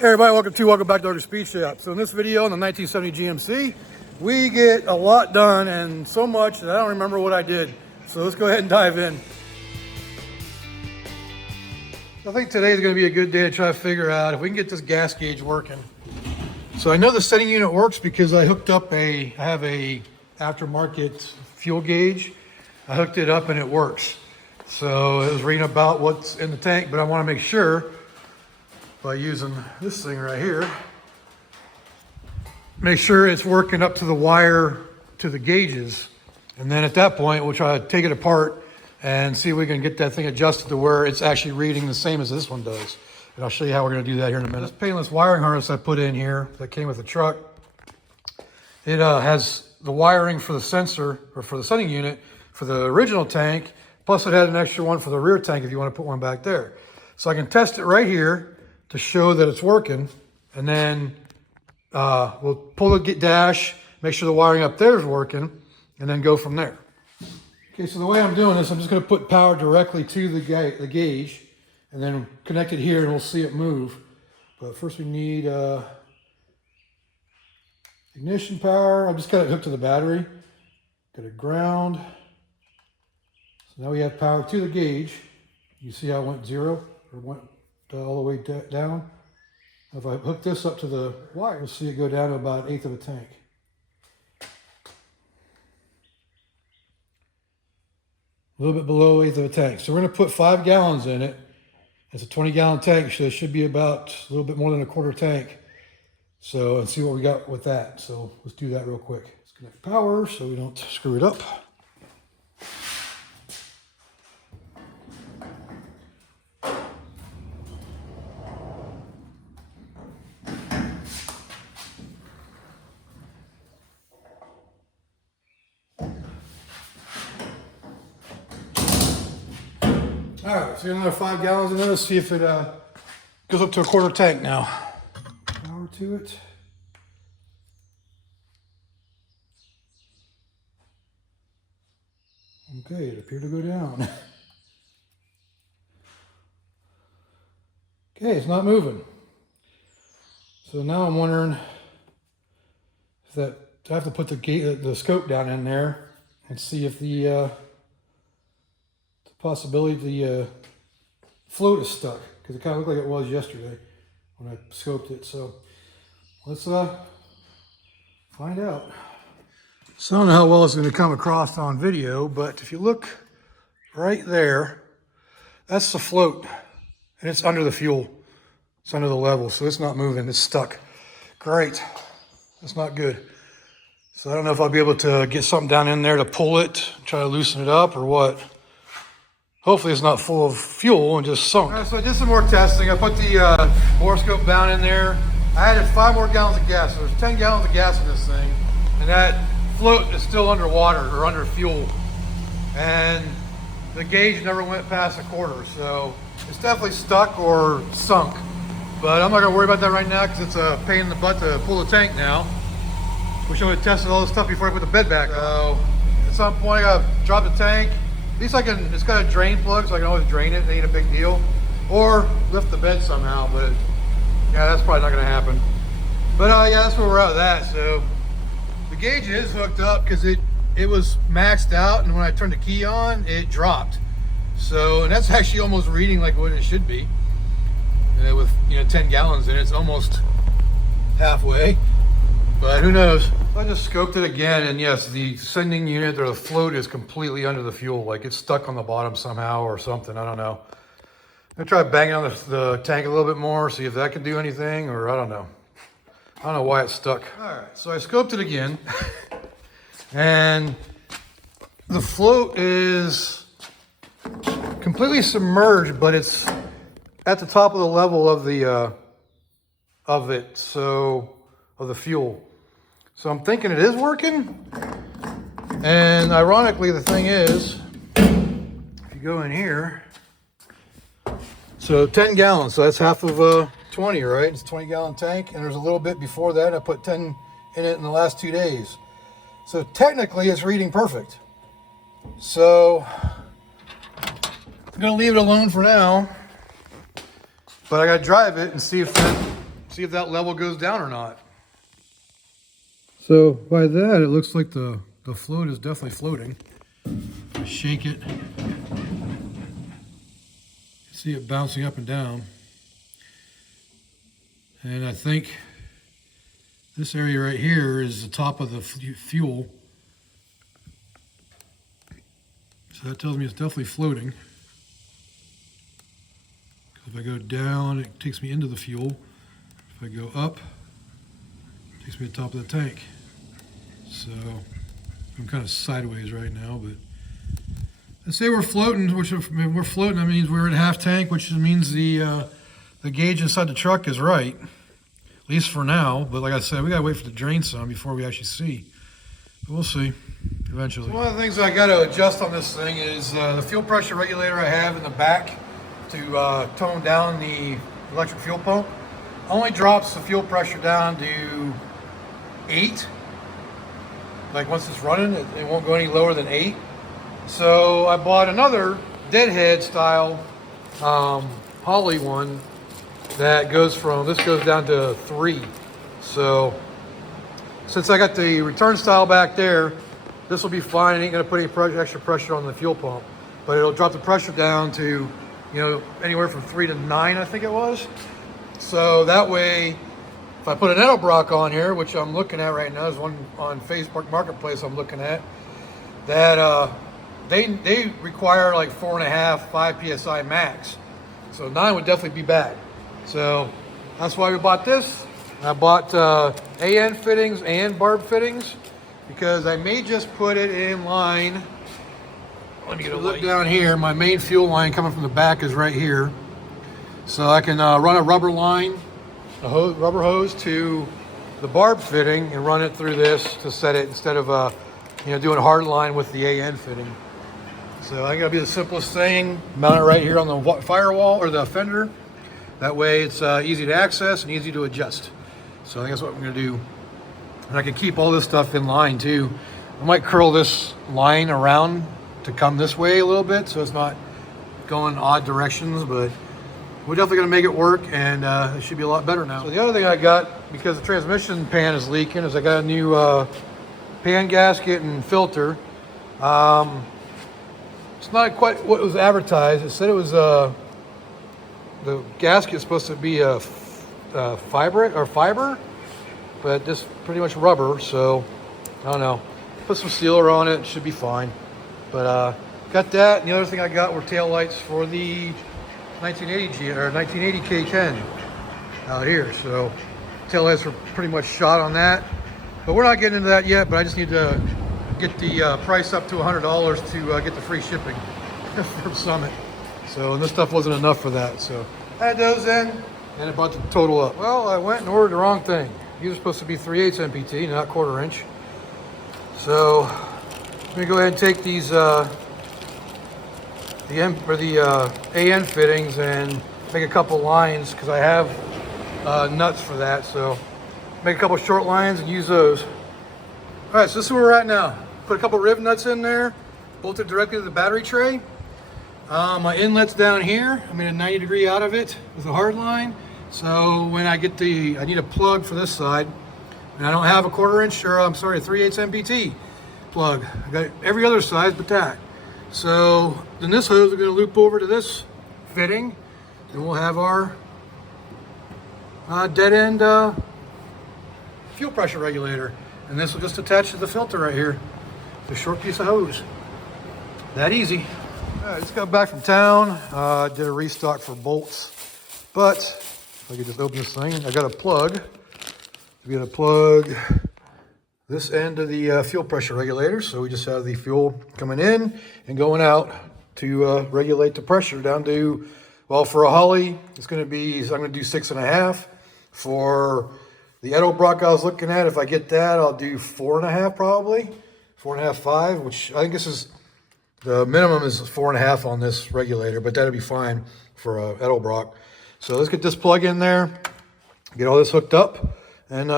Hey everybody, welcome back to Ogre Speed Shop. So in this video on the 1970 GMC, we get a lot done and so much that I don't remember what I did. So let's go ahead and dive in. I think today is going to be a good day to try to figure out if we can get this gas gauge working. So I know the setting unit works because I hooked up I have a aftermarket fuel gauge. I hooked it up and it works. So it was reading about what's in the tank, but I want to make sure by using this thing right here, make sure it's working up to the wire to the gauges. And then at that point, we'll try to take it apart and see if we can get that thing adjusted to where it's actually reading the same as this one does. And I'll show you how we're gonna do that here in a minute. This painless wiring harness I put in here that came with the truck, it has the wiring for the sensor, or for the setting unit, for the original tank, plus it had an extra one for the rear tank if you wanna put one back there. So I can test it right here to show that it's working, and then we'll pull the dash, make sure the wiring up there is working, and then go from there. Okay, so the way I'm doing this, I'm just going to put power directly to the gauge, and then connect it here, and we'll see it move. But first we need ignition power. I've just got it hooked to the battery. Got a ground. So now we have power to the gauge. You see how it went zero, or went all the way down. If I hook this up to the wire, you'll see it go down to about 1/8 of a tank. A little bit below 1/8 of a tank. So we're going to put 5 gallons in it. It's a 20-gallon tank, so it should be about a little bit more than a quarter tank. So, and see what we got with that. So let's do that real quick. Let's connect power so we don't screw it up. All right, so another 5 gallons in there. Let's see if it goes up to a quarter tank now. Power to it. Okay, it appeared to go down. Okay, it's not moving. So now I'm wondering if I have to put the scope down in there and see if the possibility the float is stuck, because it kind of looked like it was yesterday when I scoped it. So let's find out. So I don't know how well it's going to come across on video, but if you look right there, that's the float, and it's under the fuel. It's under the level, so it's not moving. It's stuck. Great. That's not good. So I don't know if I'll be able to get something down in there to pull it, try to loosen it up, or what. Hopefully it's not full of fuel and just sunk. All right, so I did some more testing. I put the borescope down in there. I added 5 more gallons of gas. So there's 10 gallons of gas in this thing. And that float is still underwater, or under fuel. And the gauge never went past a quarter. So it's definitely stuck or sunk. But I'm not gonna worry about that right now because it's a pain in the butt to pull the tank now. Wish I would have tested all this stuff before I put the bed back on. So at some point I gotta drop the tank. At least it's got a drain plug, so I can always drain it. It ain't a big deal. Or lift the bed somehow, but yeah, that's probably not gonna happen. But yeah, that's where we're at with that. So the gauge is hooked up because it was maxed out, and when I turned the key on, it dropped. So, and that's actually almost reading like what it should be. With 10 gallons in it, it's almost halfway. But who knows? I just scoped it again, and yes, the sending unit or the float is completely under the fuel. Like it's stuck on the bottom somehow or something. I don't know. I'm gonna try banging on the tank a little bit more, see if that can do anything, or I don't know. I don't know why it's stuck. All right, so I scoped it again, and the float is completely submerged, but it's at the top of the level of the of the fuel. So I'm thinking it is working. And ironically, the thing is, if you go in here, so 10 gallons, so that's half of 20, right? It's a 20-gallon tank, and there's a little bit before that. I put 10 in it in the last 2 days. So technically, it's reading perfect. So I'm gonna leave it alone for now, but I gotta drive it and see if see if that level goes down or not. So by that, it looks like the float is definitely floating. I shake it. See it bouncing up and down. And I think this area right here is the top of the fuel. So that tells me it's definitely floating. If I go down, it takes me into the fuel. If I go up, it takes me to the top of the tank. So I'm kind of sideways right now, but let's say we're floating, which if we're floating, that means we're at half tank, which means the gauge inside the truck is right, at least for now. But like I said, we gotta wait for the drain some before we actually see. But we'll see eventually. So one of the things I got to adjust on this thing is the fuel pressure regulator I have in the back to tone down the electric fuel pump. Only drops the fuel pressure down to 8. Like once it's running, it won't go any lower than 8. So I bought another deadhead style Holley one that goes from, this goes down to 3. So since I got the return style back there, this will be fine. It ain't gonna put any extra pressure on the fuel pump, but it'll drop the pressure down to, you know, anywhere from 3 to 9, I think it was. So that way, if I put an Edelbrock on here, which I'm looking at right now, there's one on Facebook Marketplace I'm looking at, that they require like 4.5, 5 PSI max. So 9 would definitely be bad. So that's why we bought this. I bought AN fittings and barb fittings because I may just put it in line. Let me get a look down here. My main fuel line coming from the back is right here. So I can run a rubber line, rubber hose to the barb fitting and run it through this to set it instead of you know, doing a hard line with the AN fitting. So I think that'll be the simplest thing. Mount it right here on the firewall or the fender. That way it's easy to access and easy to adjust. So I think that's what I'm gonna do. And I can keep all this stuff in line too. I might curl this line around to come this way a little bit so it's not going odd directions, but we're definitely gonna make it work, and it should be a lot better now. So the other thing I got, because the transmission pan is leaking, is I got a new pan gasket and filter. It's not quite what was advertised. It said it was the gasket is supposed to be a fiber, but this pretty much rubber. So I don't know. Put some sealer on it, should be fine. But got that. And the other thing I got were tail lights for the 1980 or 1980 K10 out here. So tail lights are pretty much shot on that. But we're not getting into that yet. But I just need to get the price up to $100 to get the free shipping from Summit. So, and this stuff wasn't enough for that. So I had those in, and it brought the total up. Well, I went and ordered the wrong thing. These are supposed to be 3/8 MPT, not 1/4 inch. So I'm gonna go ahead and take these the AN fittings and make a couple lines because I have nuts for that. So make a couple short lines and use those. All right, so this is where we're at now. Put a couple riv nuts in there, bolted directly to the battery tray. My inlet's down here. I'm in a 90-degree out of it with a hard line. So when I get I need a plug for this side, and I don't have a 1/4 inch, or I'm sorry, a 3/8 MPT plug. I got every other size but that. So then this hose is going to loop over to this fitting, and we'll have our dead end fuel pressure regulator. And this will just attach to the filter right here. It's a short piece of hose. That easy. All right, just got back from town. Did a restock for bolts, but if I could just open this thing, I got a plug. We got to plug this end of the fuel pressure regulator. So we just have the fuel coming in and going out to regulate the pressure down to, well, for a Holley, it's going to be, so I'm going to do 6.5. For the Edelbrock I was looking at, if I get that, I'll do 4.5 probably. 4.5, 5, which I think this is, the minimum is 4.5 on this regulator, but that'll be fine for a Edelbrock. So let's get this plug in there, get all this hooked up, and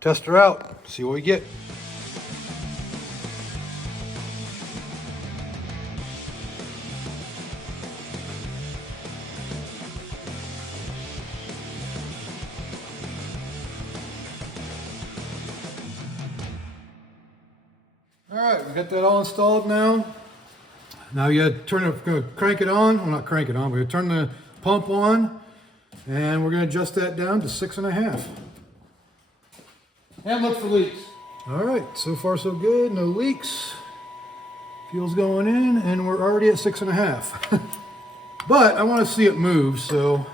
test her out, see what we get. right, we got that all installed now. Now you got to crank it on. Well, not crank it on, we're going to turn the pump on, and we're going to adjust that down to 6.5. And look for leaks. All right, so far so good, no leaks. Fuel's going in, and we're already at 6.5. But I want to see it move, so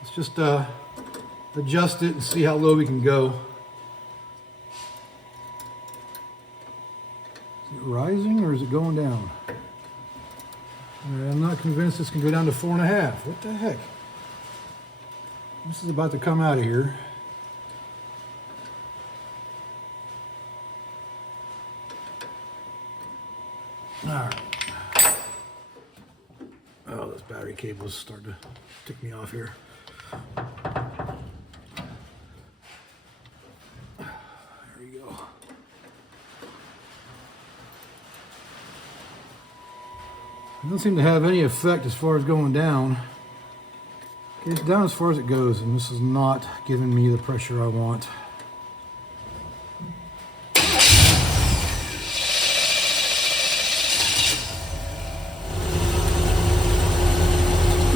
let's just adjust it and see how low we can go. Is it rising or is it going down? I'm not convinced this can go down to 4.5. What the heck? This is about to come out of here. All right. Oh, those battery cables starting to tick me off here. There we go. It doesn't seem to have any effect as far as going down. It's down as far as it goes, and this is not giving me the pressure I want.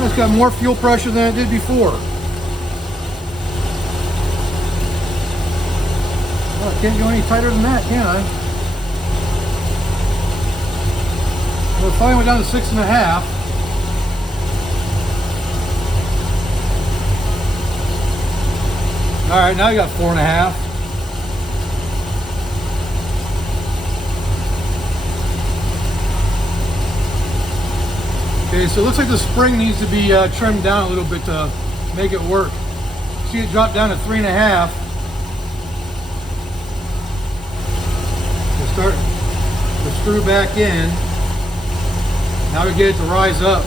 It's got more fuel pressure than it did before. Well, it can't go any tighter than that, can I? Well, it finally went down to 6.5. All right, now you got 4.5. Okay, so it looks like the spring needs to be trimmed down a little bit to make it work. See it drop down to 3.5. We'll start the screw back in. Now we get it to rise up.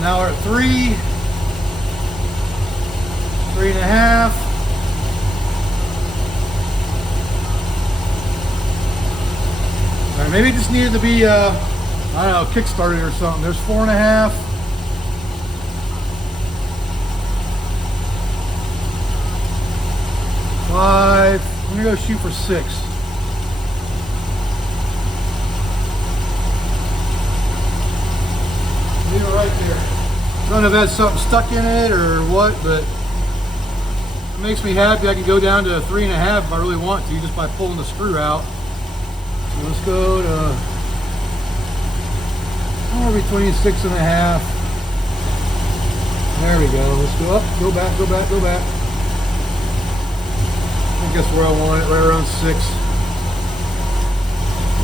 Now we're at 3, 3.5. All right, maybe it just needed to be I don't know, kick-started or something. There's 4.5. 5. I'm gonna go shoot for 6. Leave it right there. I don't know if that's something stuck in it or what, but it makes me happy. I can go down to 3.5 if I really want to, just by pulling the screw out. So let's go to somewhere between 6.5. There we go. Let's go up, go back, go back, go back. I think that's where I want it, right around 6.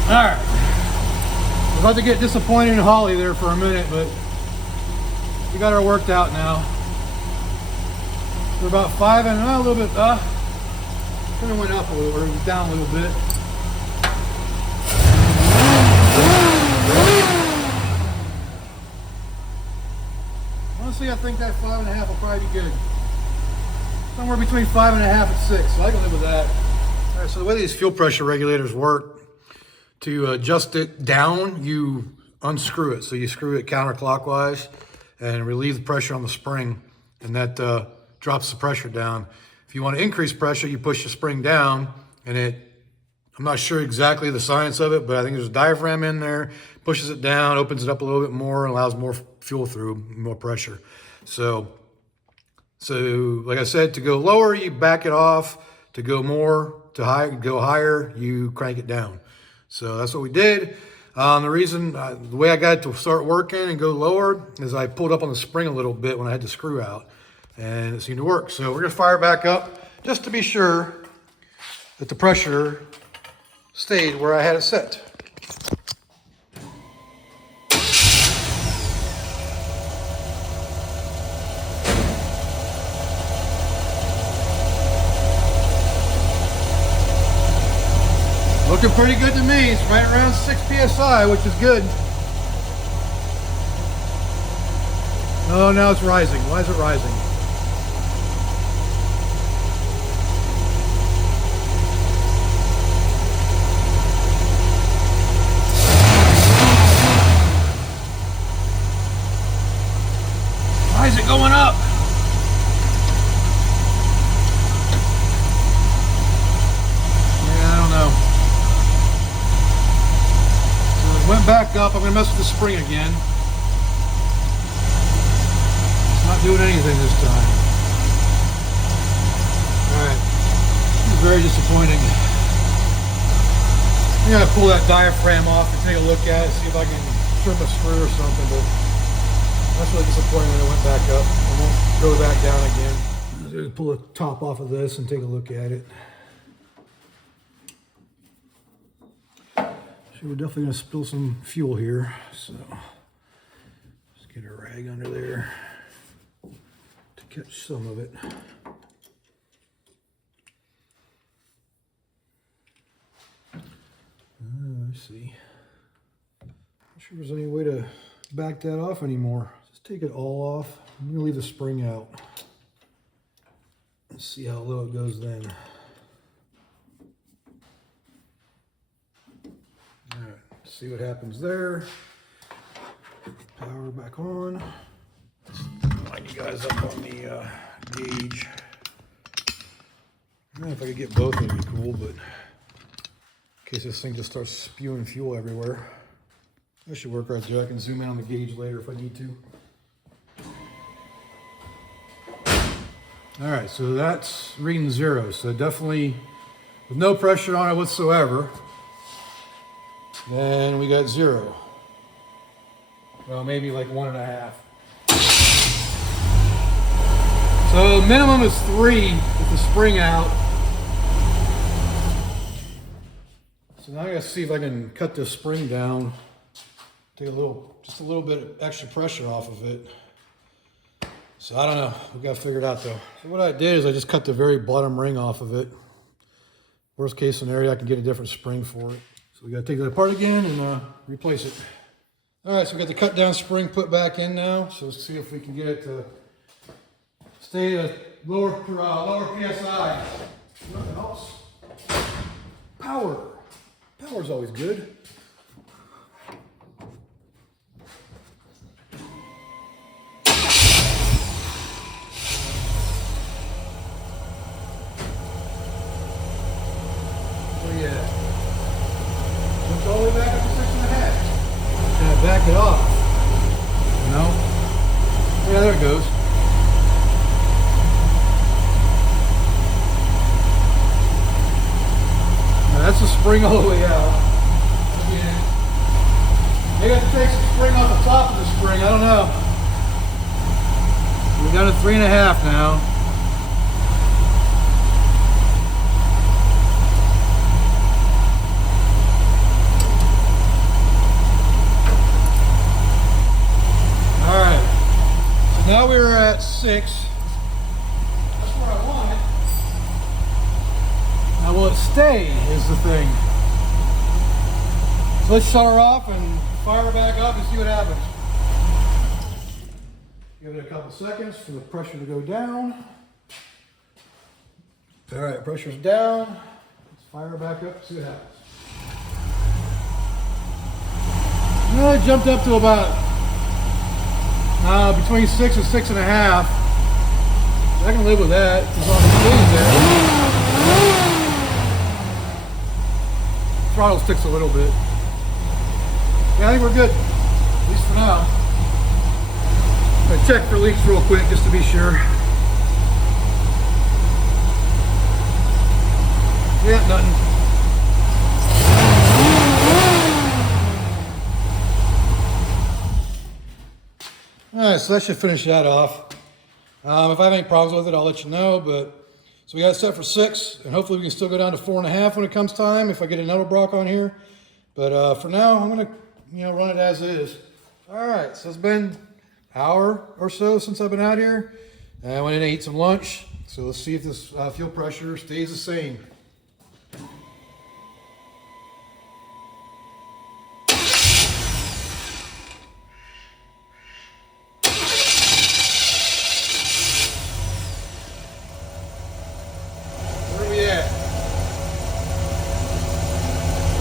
Alright. I'm about to get disappointed in Holly there for a minute, but we got her worked out now. We're about 5 and a little bit, kind of went up a little, or down a little bit. Honestly, I think that 5.5 will probably be good. Somewhere between 5.5 and 6, so I can live with that. All right, so the way these fuel pressure regulators work, to adjust it down, you unscrew it. So you screw it counterclockwise and relieve the pressure on the spring, and that drops the pressure down. If you want to increase pressure, you push the spring down, and I'm not sure exactly the science of it, but I think there's a diaphragm in there, pushes it down, opens it up a little bit more, and allows more fuel through, more pressure. So like I said, to go lower, you back it off. To go more, go higher, you crank it down. So that's what we did. The reason, the way I got it to start working and go lower is I pulled up on the spring a little bit when I had the screw out, and it seemed to work. So we're gonna fire back up just to be sure that the pressure stayed where I had it set. Looking pretty good to me. It's right around 6 PSI, which is good. Oh, now it's rising. Why is it rising? Why is it going up? Yeah, I don't know. up. I'm gonna mess with the spring again. It's not doing anything this time. Alright, this is very disappointing. I'm gonna pull that diaphragm off and take a look at it, see if I can trim a screw or something, but that's really disappointing when it went back up. It won't go back down again. I'm gonna pull the top off of this and take a look at it. So we're definitely gonna spill some fuel here, so let's get a rag under there to catch some of it. Let's see. Not sure if there's any way to back that off anymore. Just take it all off. I'm gonna leave the spring out. Let's see how low it goes then. All right, see what happens there. Power back on. Line you guys up on the gauge. I don't know if I could get both, it'd be cool, but in case this thing just starts spewing fuel everywhere. That should work right there. I can zoom in on the gauge later if I need to. All right, so that's reading 0. So definitely with no pressure on it whatsoever. Then we got 0. Well, maybe like 1.5. So minimum is 3 with the spring out. So now I gotta see if I can cut this spring down. Take just a little bit of extra pressure off of it. So I don't know, we gotta figure it out though. So what I did is I just cut the very bottom ring off of it. Worst case scenario, I can get a different spring for it. So we gotta take that apart again and replace it. All right, so we got the cut down spring put back in now. So let's see if we can get it to stay at lower PSI. Nothing else. Power. Power's always good. Oh yeah. Jumped all the way back up to 6.5. Kind of back it off. No? Yeah, there it goes. That's the spring all the way out. Maybe I have to take some spring off the top of the spring. I don't know. We're down to 3.5 now. All right. So now we're at 6. Now will it stay is the thing. So let's shut her off and fire her back up and see what happens. Give it a couple seconds for the pressure to go down. All right, pressure's down. Let's fire her back up and see what happens. Well, it jumped up to about between 6 and 6.5. I can live with that as long as it stays there. Throttle sticks a little bit. Yeah, I think we're good, at least for now. I'm gonna check for leaks real quick just to be sure. Yeah, nothing. All right, so that should finish that off. If I have any problems with it, I'll let you know, but so we got it set for 6, and hopefully we can still go down to 4.5 when it comes time if I get another block on here. But for now, I'm gonna run it as is. All right, so it's been an hour or so since I've been out here. I went in and ate some lunch. So let's see if this fuel pressure stays the same.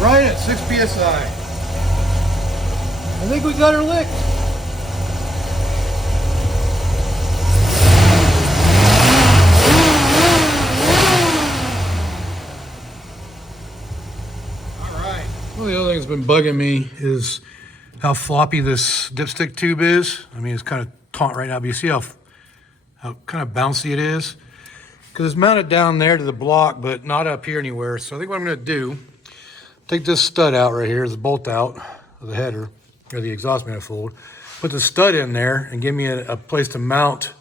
Right at 6 PSI. I think we got her licked. All right. One of the other things that's been bugging me is how floppy this dipstick tube is. I mean, it's kind of taut right now, but you see how kind of bouncy it is? Because it's mounted down there to the block, but not up here anywhere. So I think what I'm gonna do, take this stud out right here, the bolt out of the header, or the exhaust manifold, put the stud in there and give me a place to mount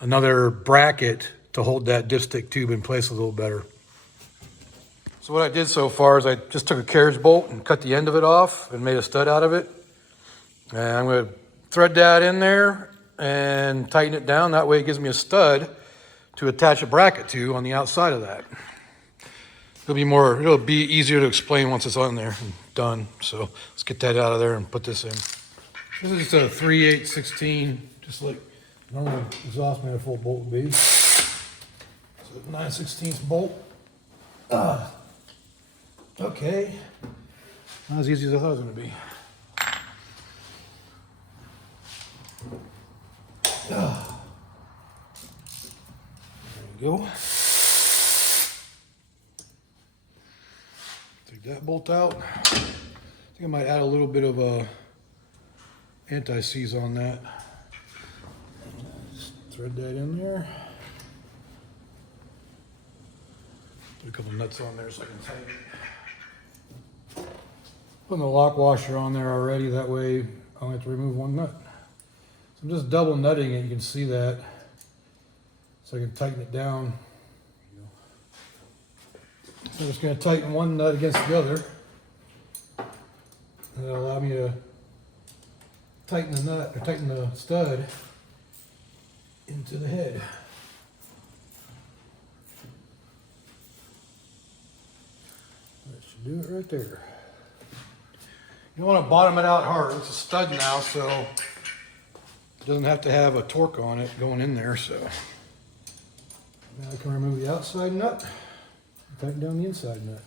another bracket to hold that dipstick tube in place a little better. So what I did so far is I just took a carriage bolt and cut the end of it off and made a stud out of it. And I'm gonna thread that in there and tighten it down. That way it gives me a stud to attach a bracket to on the outside of that. It'll be easier to explain once it's on there and done. So let's get that out of there and put this in. This is just a 3/8/16, just like normal exhaust manifold bolt would be. So 9/16 bolt. Okay, not as easy as I thought it was going to be. There we go. Take that bolt out. I think I might add a little bit of anti-seize on that. Just thread that in there. Put a couple nuts on there so I can tighten it. Putting the lock washer on there already, that way I only have to remove one nut. So I'm just double nutting it, you can see that. So I can tighten it down. So I'm just going to tighten one nut against the other. And that'll allow me to tighten the nut, or tighten the stud into the head. That should do it right there. You don't want to bottom it out hard. It's a stud now, so it doesn't have to have a torque on it going in there. So now I can remove the outside nut and tighten down the inside nut.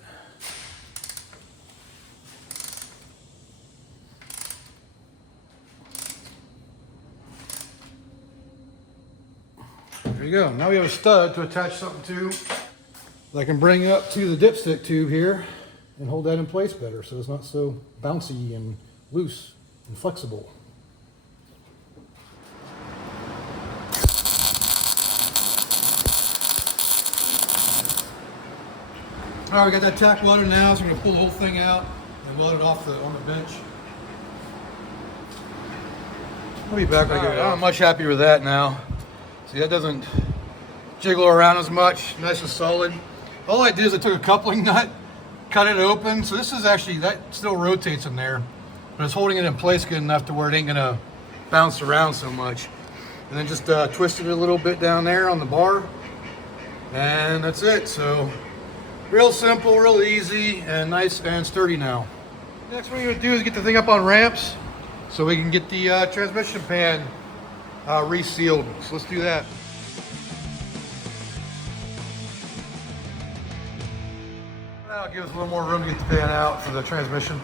There you go. Now we have a stud to attach something to that I can bring up to the dipstick tube here and hold that in place better so it's not so bouncy and loose and flexible. All right, we got that tack welded now, so I'm gonna pull the whole thing out and weld it off on the bench. I'll be back when I get it. I'm much happier with that now. See, that doesn't jiggle around as much, nice and solid. All I did is I took a coupling nut, cut it open. So this is actually, that still rotates in there, but it's holding it in place good enough to where it ain't gonna bounce around so much. And then just twisted it a little bit down there on the bar, and that's it. So real simple, real easy, and nice and sturdy now. Next, what we're gonna do is get the thing up on ramps so we can get the transmission pan resealed. So let's do that. That'll give us a little more room to get the pan out for the transmission.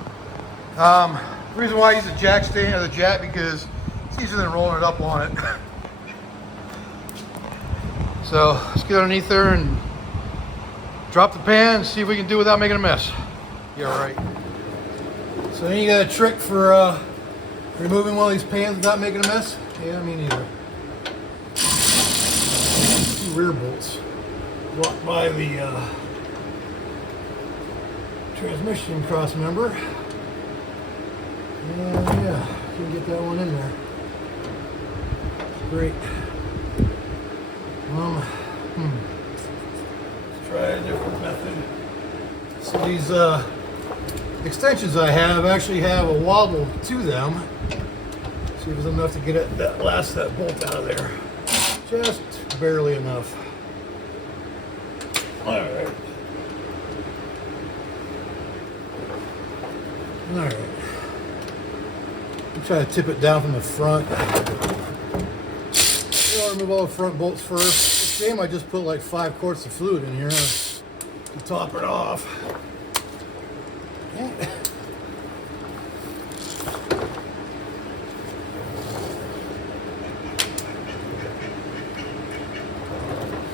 The reason why I use the jack stand or the jack, because it's easier than rolling it up on it. So let's get underneath there and drop the pan and see if we can do it without making a mess. Yeah, right. So then you got a trick for removing one of these pans without making a mess? Yeah, me neither. Two rear bolts blocked by the transmission cross member. And yeah, can get that one in there. Great. Let's try a different method. So these extensions I have actually have a wobble to them. See if there's enough to get that bolt out of there. Just barely enough. All right. All right. I'm trying to tip it down from the front. I'll remove all the front bolts first. It's a shame I just put like 5 quarts of fluid in here to top it off.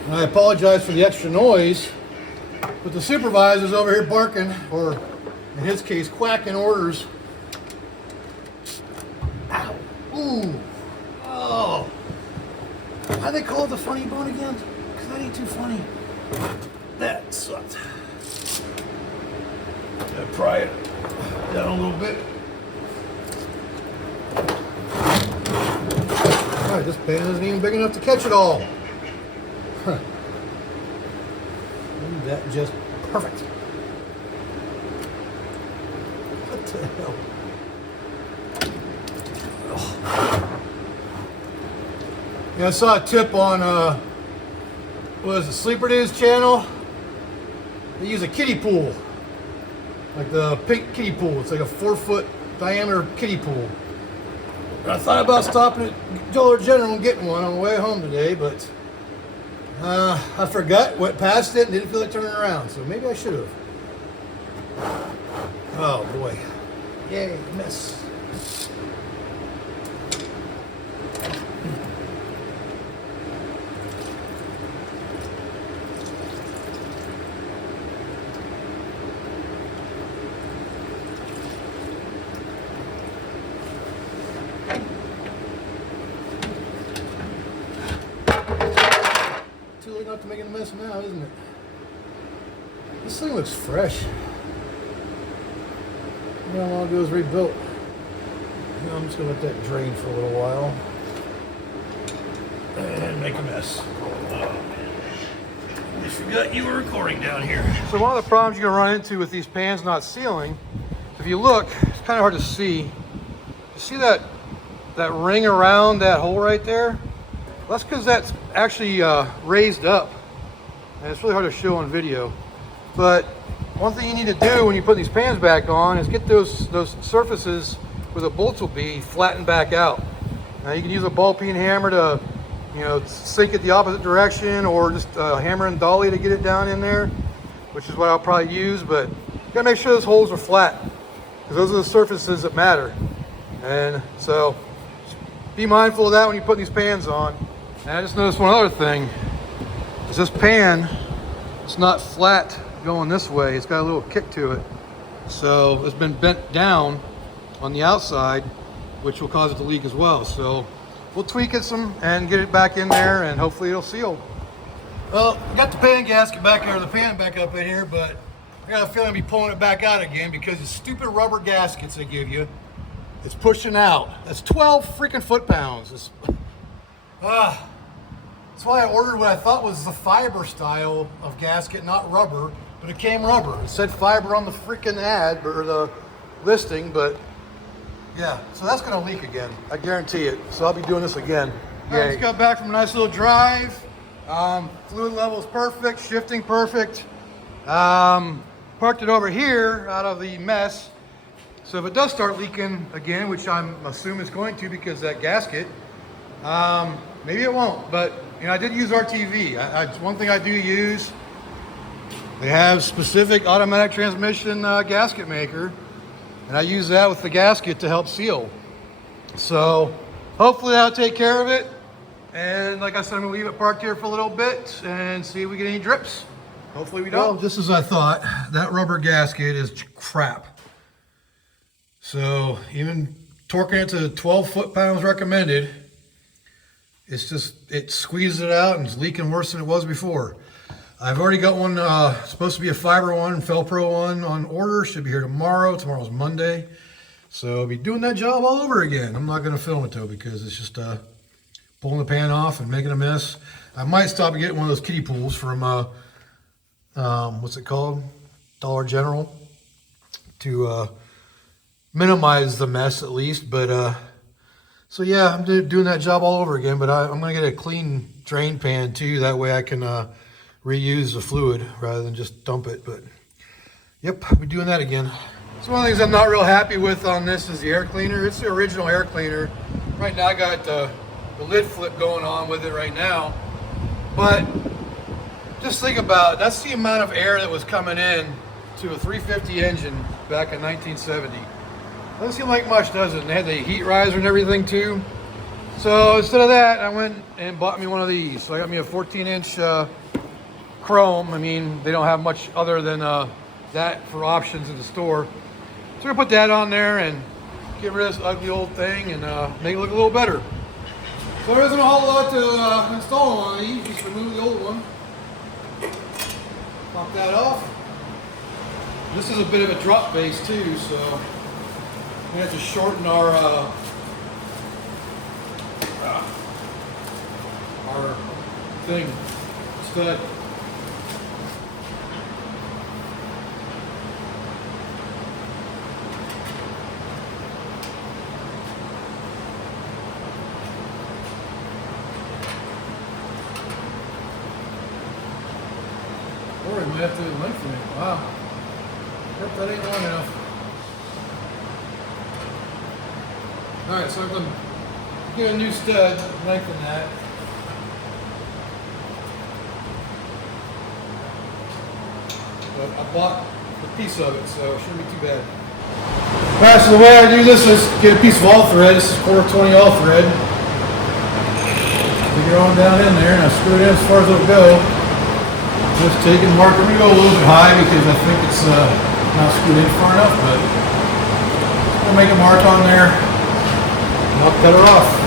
And I apologize for the extra noise, but the supervisor's over here barking, or in his case, quacking orders Ooh. Oh. Why they call it the funny bone again? Because that ain't too funny. That sucked. Gotta pry it down a little bit. Alright, this pan isn't even big enough to catch it all. Huh. Isn't that just perfect? What the hell? Yeah, I saw a tip on what is it, Sleeper Dude's channel. They use a kiddie pool, like the pink kiddie pool. It's like a 4-foot diameter kiddie pool. And I thought about stopping at Dollar General and getting one on the way home today, but I forgot, went past it, and didn't feel like turning around. So maybe I should have. Oh boy! Yay, miss. Too late not to make a mess now, isn't it? This thing looks fresh. I don't know how long ago it was rebuilt. You know, I'm just gonna let that drain for a little while and make a mess. I forgot you were recording down here. So one of the problems you're gonna run into with these pans not sealing, if you look, it's kind of hard to see. You see that ring around that hole right there? Well, that's because that's actually raised up, and it's really hard to show on video. But one thing you need to do when you put these pans back on is get those surfaces where the bolts will be flattened back out. Now you can use a ball peen hammer to, you know, sink it the opposite direction, or just hammer and dolly to get it down in there, which is what I'll probably use. But you gotta make sure those holes are flat, because those are the surfaces that matter. And so be mindful of that when you put these pans on. And I just noticed one other thing, is this pan, it's not flat going this way, it's got a little kick to it. So it's been bent down on the outside, which will cause it to leak as well. So we'll tweak it some and get it back in there, and hopefully it'll seal. Well, I got the pan gasket back there, the pan back up in here, but I got a feeling I'll be pulling it back out again because the stupid rubber gaskets they give you, it's pushing out. That's 12 freaking foot-pounds. That's why I ordered what I thought was the fiber style of gasket, not rubber, but it came rubber. It said fiber on the freaking ad, or the listing, but yeah, so that's gonna leak again. I guarantee it. So I'll be doing this again. All right, just got back from a nice little drive. Fluid level is perfect, shifting perfect. Parked it over here out of the mess. So if it does start leaking again, which I'm assuming it's going to because that gasket, maybe it won't, but you know, I did use RTV. One thing I do use, they have specific automatic transmission gasket maker, and I use that with the gasket to help seal. So hopefully that'll take care of it. And like I said, I'm gonna leave it parked here for a little bit and see if we get any drips. Hopefully we don't. Well, just as I thought, that rubber gasket is crap. So even torquing it to 12 foot-pounds recommended, it's just, it squeezes it out and it's leaking worse than it was before. I've already got one, supposed to be a fiber one, Felpro one on order. Should be here tomorrow. Tomorrow's Monday. So I'll be doing that job all over again. I'm not going to film it though, because it's just pulling the pan off and making a mess. I might stop and get one of those kiddie pools from, what's it called? Dollar General, to minimize the mess at least. But so yeah, I'm doing that job all over again, but I'm gonna get a clean drain pan too. That way I can reuse the fluid rather than just dump it. But yep, we're doing that again. So one of the things I'm not real happy with on this is the air cleaner. It's the original air cleaner. Right now I got the lid flip going on with it right now. But just think about it. That's the amount of air that was coming in to a 350 engine back in 1970. Doesn't seem like much, does it? And they had the heat riser and everything too. So instead of that, I went and bought me one of these. So I got me a 14-inch chrome. I mean, they don't have much other than that for options in the store. So I'm gonna put that on there, and get rid of this ugly old thing and make it look a little better. So there isn't a whole lot to install on these. Just remove the old one. Pop that off. This is a bit of a drop base too, so we have to shorten our thing stud. Or we might have to lengthen it. Wow. Yep, that ain't long enough. Alright, so I'm going to get a new stud, lengthen that. But I bought a piece of it, so it shouldn't be too bad. Alright, so the way I do this is get a piece of all thread. This is 420 all thread. Stick it on down in there and I screw it in as far as it'll go. Just take and mark. I'm going to go a little bit high because I think it's not screwed in far enough, but I'll make a mark on there and I'll cut her off.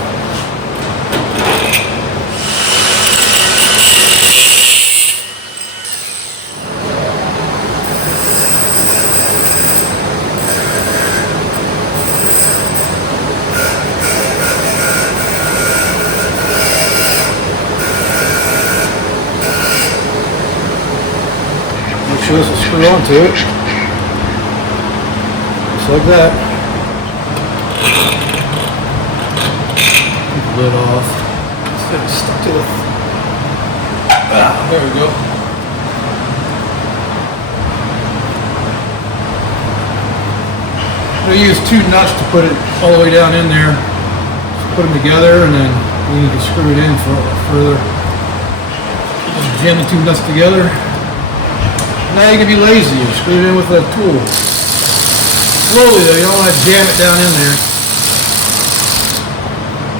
Make sure this will screw onto it. Just like that. Keep the lid off. It's stuck to the... there we go. I'm going to use 2 nuts to put it all the way down in there. Just put them together and then you can screw it in further. Just jam the 2 nuts together. Now you can be lazy and screw it in with a tool. Slowly though, you don't want to jam it down in there.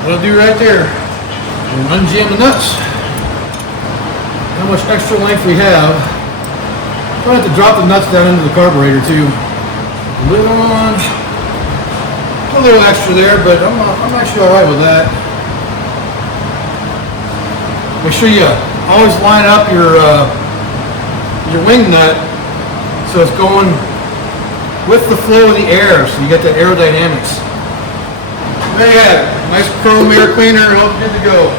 That'll do right there. And unjam the nuts. How much extra length we have. I'll have to drop the nuts down into the carburetor too. A little on. A little extra there, but I'm actually alright with that. Make sure you always line up your wing nut so it's going with the flow of the air, so you get that aerodynamics. There you have it. Nice chrome air cleaner and all good to go.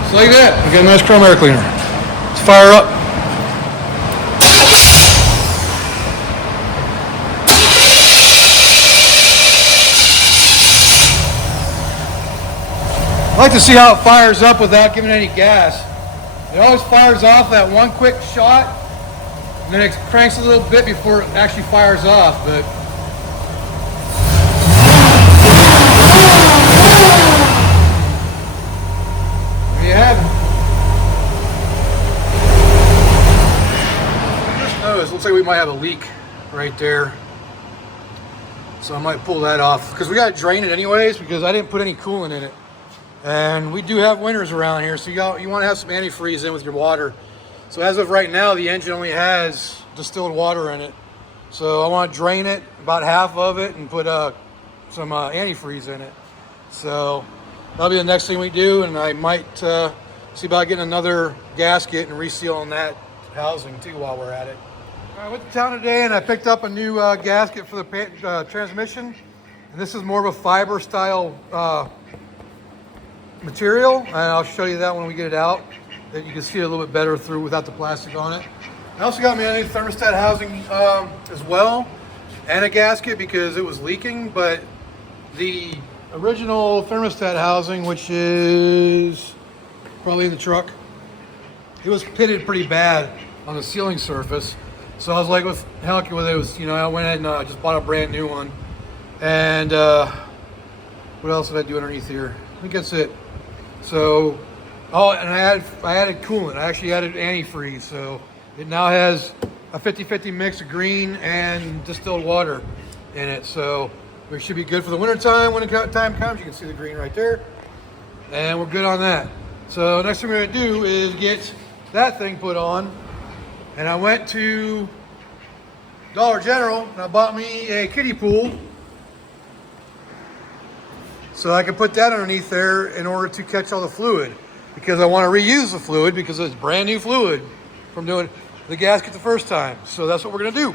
Just like that, we got a nice chrome air cleaner. Let's fire up. I like to see how it fires up without giving any gas. It always fires off that one quick shot, and then it cranks a little bit before it actually fires off, but there you have it. Just noticed, looks like we might have a leak right there. So I might pull that off, because we got to drain it anyways, because I didn't put any coolant in it. And we do have winters around here, so you want to have some antifreeze in with your water. So as of right now, the engine only has distilled water in it. So I want to drain it, about half of it, and put some antifreeze in it. So that'll be the next thing we do, and I might see about getting another gasket and resealing that housing too while we're at it. I went to town today and I picked up a new gasket for the transmission. And this is more of a fiber style material, and I'll show you that when we get it out, that you can see it a little bit better through without the plastic on it. I also got me a new thermostat housing as well, and a gasket because it was leaking, but the original thermostat housing, which is probably in the truck, it was pitted pretty bad on the ceiling surface. So I was like, with hell with it, was, I went ahead and just bought a brand new one. And what else did I do underneath here? I think that's it. So, oh, and I added coolant. I actually added antifreeze, so it now has a 50-50 mix of green and distilled water in it. So we should be good for the winter time. When the time comes, you can see the green right there, and we're good on that. So next thing we're gonna do is get that thing put on. And I went to Dollar General and I bought me a kiddie pool. So I can put that underneath there in order to catch all the fluid, because I want to reuse the fluid because it's brand new fluid from doing the gasket the first time. So that's what we're gonna do.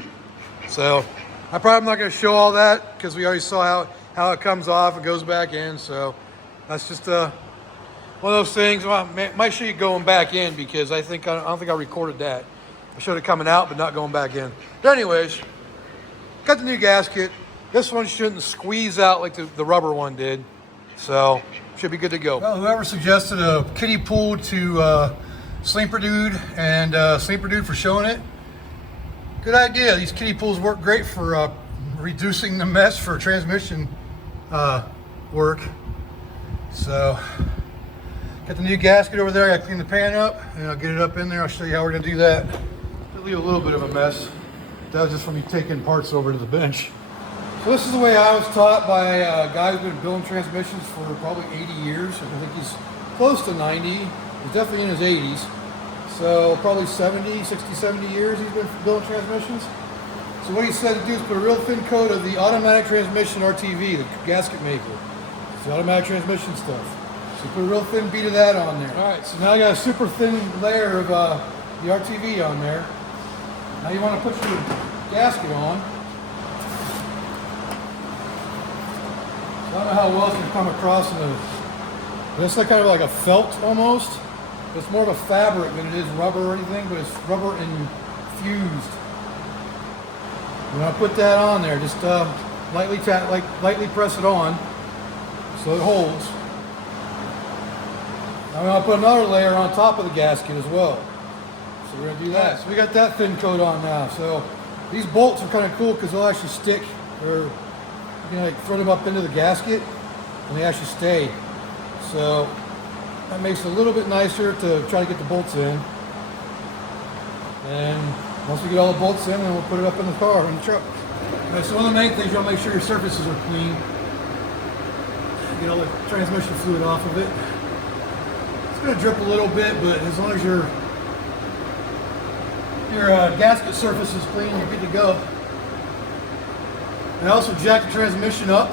So I probably am not gonna show all that because we already saw how it comes off and goes back in. So that's just one of those things. Well, I might show you going back in because I don't think I recorded that. I showed it coming out but not going back in. But anyways, got the new gasket. This one shouldn't squeeze out like the rubber one did. So should be good to go. Well, whoever suggested a kiddie pool to Sleeper Dude and Sleeper Dude for showing it, good idea. These kiddie pools work great for reducing the mess for transmission work. So got the new gasket over there. I gotta clean the pan up and I'll get it up in there. I'll show you how we're gonna do that. It'll leave a little bit of a mess. That was just from me taking parts over to the bench. So this is the way I was taught by a guy who's been building transmissions for probably 80 years. I think he's close to 90. He's definitely in his 80s. So probably 70 years he's been building transmissions. So what he said to do is put a real thin coat of the automatic transmission RTV, the gasket maker. It's the automatic transmission stuff. So put a real thin bead of that on there. All right, so now I got a super thin layer of the RTV on there. Now you want to put your gasket on. I don't know how well it can come across in it's like kind of like a felt almost. It's more of a fabric than it is rubber or anything, but it's rubber infused. When I put that on there, just lightly press it on so it holds. I'm going to put another layer on top of the gasket as well. So we're going to do that. So we got that thin coat on now. So these bolts are kind of cool because they'll actually stick, or you can like throw them up into the gasket and they actually stay. So that makes it a little bit nicer to try to get the bolts in. And once we get all the bolts in, then we'll put it up in the car, in the truck. Okay, so one of the main things, you want to make sure your surfaces are clean. Get all the transmission fluid off of it. It's going to drip a little bit, but as long as your gasket surface is clean, you're good to go. I also jacked the transmission up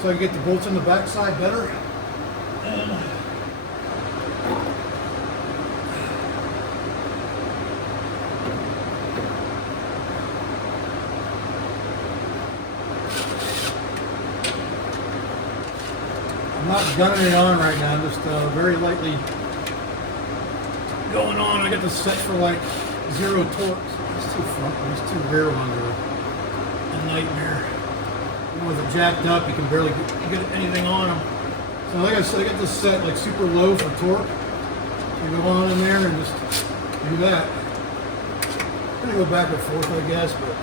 so I can get the bolts in the backside better. And I'm not gunning it on right now, I'm just very lightly going on. I got this set for like 0 torque. It's too front, it's too rear ones a nightmare. You know, with it jacked up, you can barely get anything on them. So like I said, I got this set like super low for torque. So you go on in there and just do that. I'm gonna go back and forth, I guess, but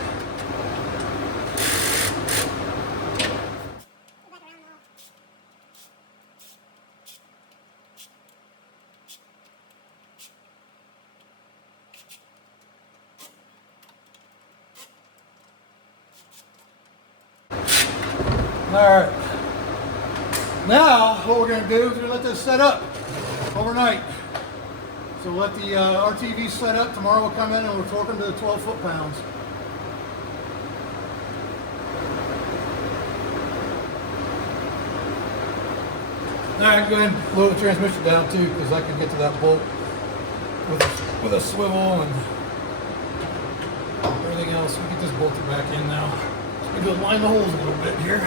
alright, now what we're going to do is we're going to let this set up overnight. So we'll let the RTV set up. Tomorrow we'll come in and we'll torque them to the 12 foot-pounds. Alright, go ahead and lower the transmission down too, because I can get to that bolt with a swivel and everything else. We'll get this bolted back in now. So we're going to line the holes a little bit here.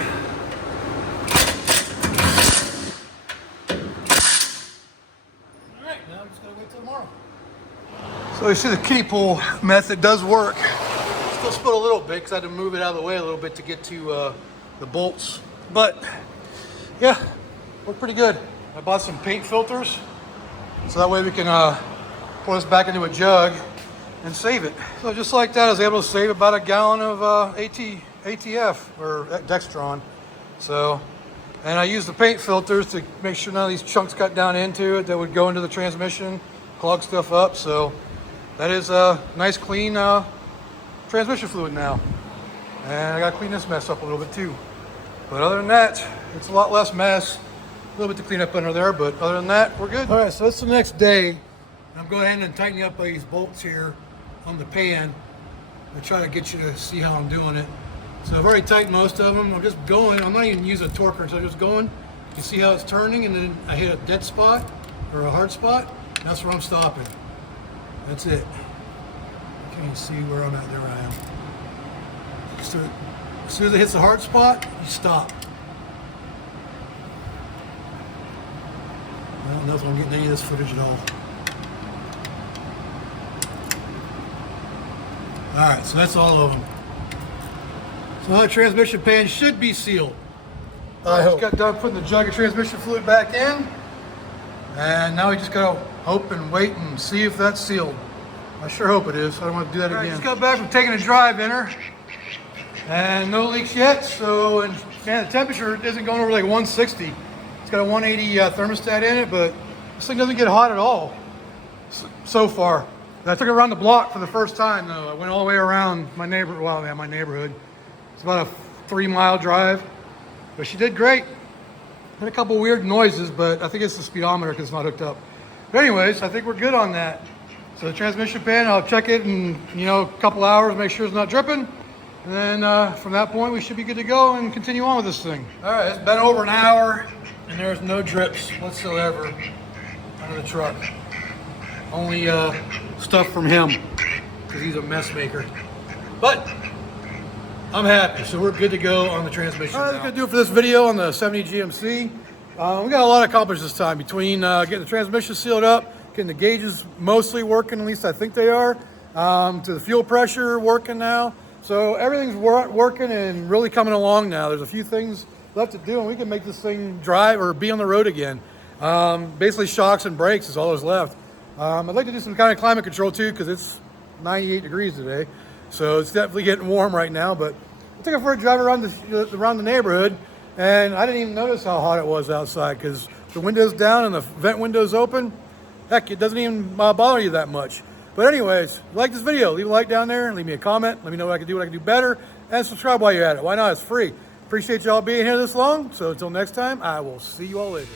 So you see the kiddie pool method does work. Still split a little bit because I had to move it out of the way a little bit to get to the bolts. But yeah, worked pretty good. I bought some paint filters so that way we can pour this back into a jug and save it. So just like that, I was able to save about a gallon of ATF or Dextron. So, and I used the paint filters to make sure none of these chunks got down into it that would go into the transmission, clog stuff up. So that is a nice clean transmission fluid now. And I gotta clean this mess up a little bit too. But other than that, it's a lot less mess. A little bit to clean up under there, but other than that, we're good. All right, so it's the next day. I'm going ahead and tightening up these bolts here on the pan. I try to get you to see how I'm doing it. So I've already tightened most of them. I'm just going. I'm not even using a torque wrench. I'm just going. You see how it's turning, and then I hit a dead spot or a hard spot. That's where I'm stopping. That's it. You can't even see where I'm at. There I am. So as soon as it hits the hard spot, you stop. I don't know if I'm getting any of this footage at all. Alright, so that's all of them. So now the transmission pan should be sealed. I just got done putting the jug of transmission fluid back in. And now we just gotta hope and wait and see if that's sealed. I sure hope it is. I don't want to do that again. Just got back from taking a drive in her. And no leaks yet. So, and man, the temperature isn't going over like 160. It's got a 180 thermostat in it, but this thing doesn't get hot at all so far. I took it around the block for the first time though. I went all the way around my neighborhood. It's about a 3-mile drive, but she did great. Had a couple weird noises, but I think it's the speedometer because it's not hooked up. But anyways, I think we're good on that. So the transmission pan, I'll check it in a couple hours, make sure it's not dripping. And then from that point, we should be good to go and continue on with this thing. All right, it's been over an hour and there's no drips whatsoever out of the truck. Only stuff from him because he's a mess maker. But I'm happy, so we're good to go on the transmission. All right, that's gonna do it for this video on the 70 GMC. We got a lot accomplished this time between getting the transmission sealed up, getting the gauges mostly working, at least I think they are, to the fuel pressure working now. So everything's working and really coming along now. There's a few things left to do and we can make this thing drive or be on the road again. Basically shocks and brakes is all that's left. I'd like to do some kind of climate control too because it's 98 degrees today. So it's definitely getting warm right now, but I took it for a drive around the neighborhood and I didn't even notice how hot it was outside because the window's down and the vent window's open. Heck, it doesn't even bother you that much. But anyways, if you like this video, leave a like down there, leave me a comment, let me know what I can do better, and subscribe while you're at it. Why not? It's free. Appreciate y'all being here this long. So until next time, I will see you all later.